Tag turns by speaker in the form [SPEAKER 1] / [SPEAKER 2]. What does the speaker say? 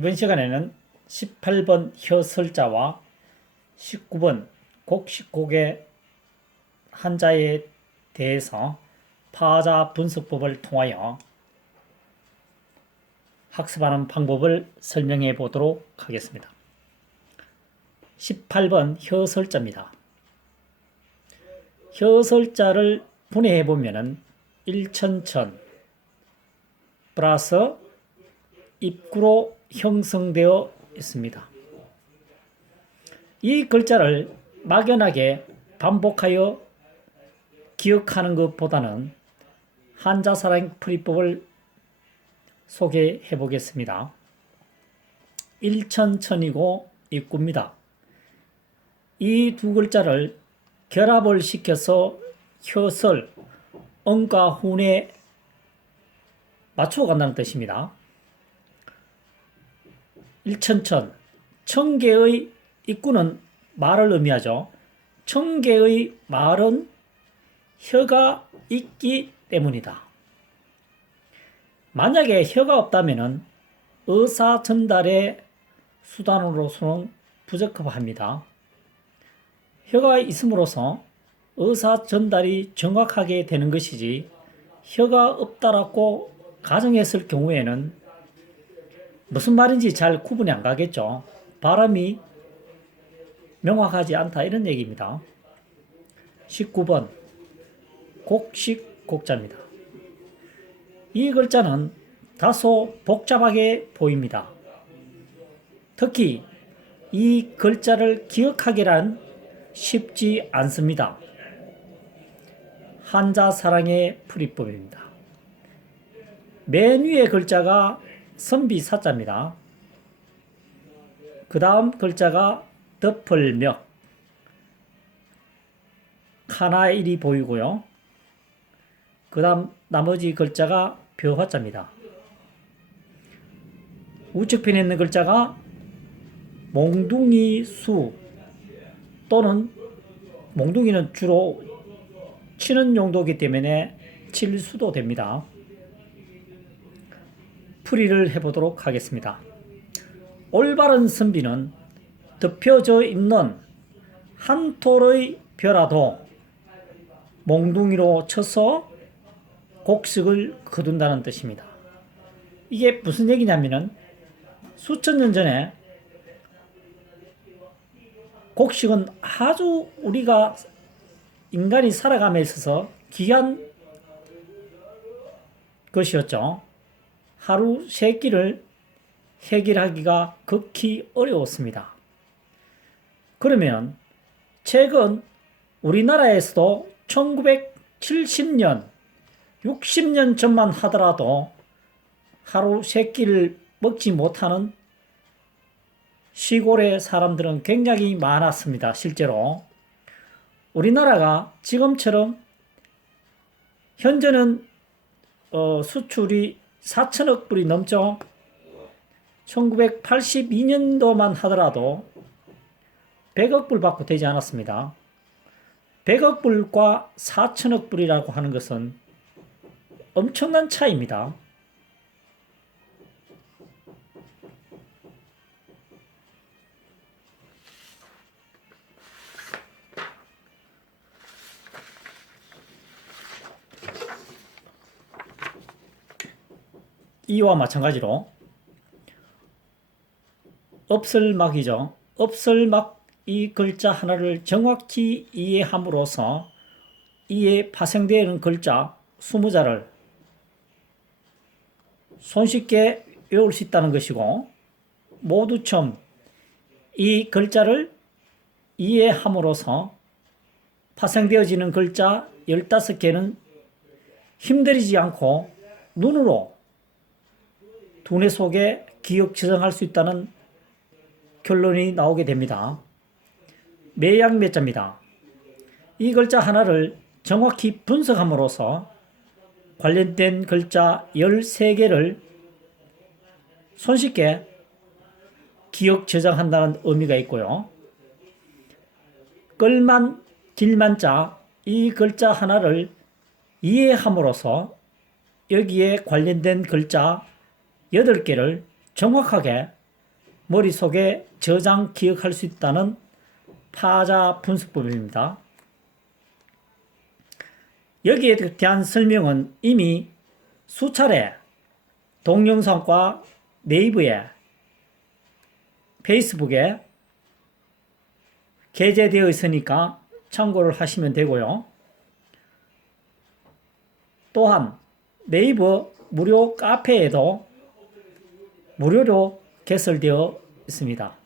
[SPEAKER 1] 이번 시간에는 18번 혀설자와 19번 곡식곡의 한자에 대해서 파자 분석법을 통하여 학습하는 방법을 설명해 보도록 하겠습니다. 18번 혀설자입니다. 혀설자를 분해해 보면은 일천천 플러스 입구로 형성되어 있습니다. 이 글자를 막연하게 반복하여 기억하는 것보다는 한자사랑 풀이법을 소개해 보겠습니다. 일천천이고 입구입니다. 이 두 글자를 결합을 시켜서 혀설, 언과 훈에 맞춰 간다는 뜻입니다. 일천천, 천개의 입구는 말을 의미하죠. 천개의 말은 혀가 있기 때문이다. 만약에 혀가 없다면 의사 전달의 수단으로서는 부적합합니다. 혀가 있음으로써 의사 전달이 정확하게 되는 것이지 혀가 없다라고 가정했을 경우에는 무슨 말인지 잘 구분이 안 가겠죠. 바람이 명확하지 않다 이런 얘기입니다. 19번 곡식 곡자입니다. 이 글자는 다소 복잡하게 보입니다. 특히 이 글자를 기억하기란 쉽지 않습니다. 한자 사랑의 풀이법입니다. 맨 위의 글자가 선비사자입니다. 그 다음 글자가 덮을며 카나일이 보이고요. 그 다음 나머지 글자가 벼화자입니다. 우측편에 있는 글자가 몽둥이 수 또는 몽둥이는 주로 치는 용도이기 때문에 칠 수도 됩니다. 풀이를 해보도록 하겠습니다. 올바른 선비는 덮여져 있는 한 톨의 벼라도 몽둥이로 쳐서 곡식을 거둔다는 뜻입니다. 이게 무슨 얘기냐면은 수천 년 전에 곡식은 아주 우리가 인간이 살아감에 있어서 귀한 것이었죠. 하루 세 끼를 해결하기가 극히 어려웠습니다. 그러면 최근 우리나라에서도 1970년, 60년 전만 하더라도 하루 세 끼를 먹지 못하는 시골의 사람들은 굉장히 많았습니다. 실제로. 우리나라가 지금처럼 현재는 어, 수출이 4천억 불이 넘죠. 1982년도만 하더라도 100억 불 받고 되지 않았습니다. 100억 불과 4천억 불이라고 하는 것은 엄청난 차이입니다. 이와 마찬가지로 업설막이죠. 업설막 이 글자 하나를 정확히 이해함으로써 이에 파생되는 글자 20자를 손쉽게 외울 수 있다는 것이고 모두 처음 이 글자를 이해함으로써 파생되어지는 글자 15개는 힘들이지 않고 눈으로 두뇌 속에 기억 저장할 수 있다는 결론이 나오게 됩니다. 매양매자입니다. 이 글자 하나를 정확히 분석함으로써 관련된 글자 13개를 손쉽게 기억 저장한다는 의미가 있고요. 끌만 길만 자 이 글자 하나를 이해함으로써 여기에 관련된 글자 8개를 정확하게 머릿속에 저장 기억할 수 있다는 파자 분석법입니다. 여기에 대한 설명은 이미 수차례 동영상과 네이버에 페이스북에 게재되어 있으니까 참고를 하시면 되고요. 또한 네이버 무료 카페에도 무료로 개설되어 있습니다.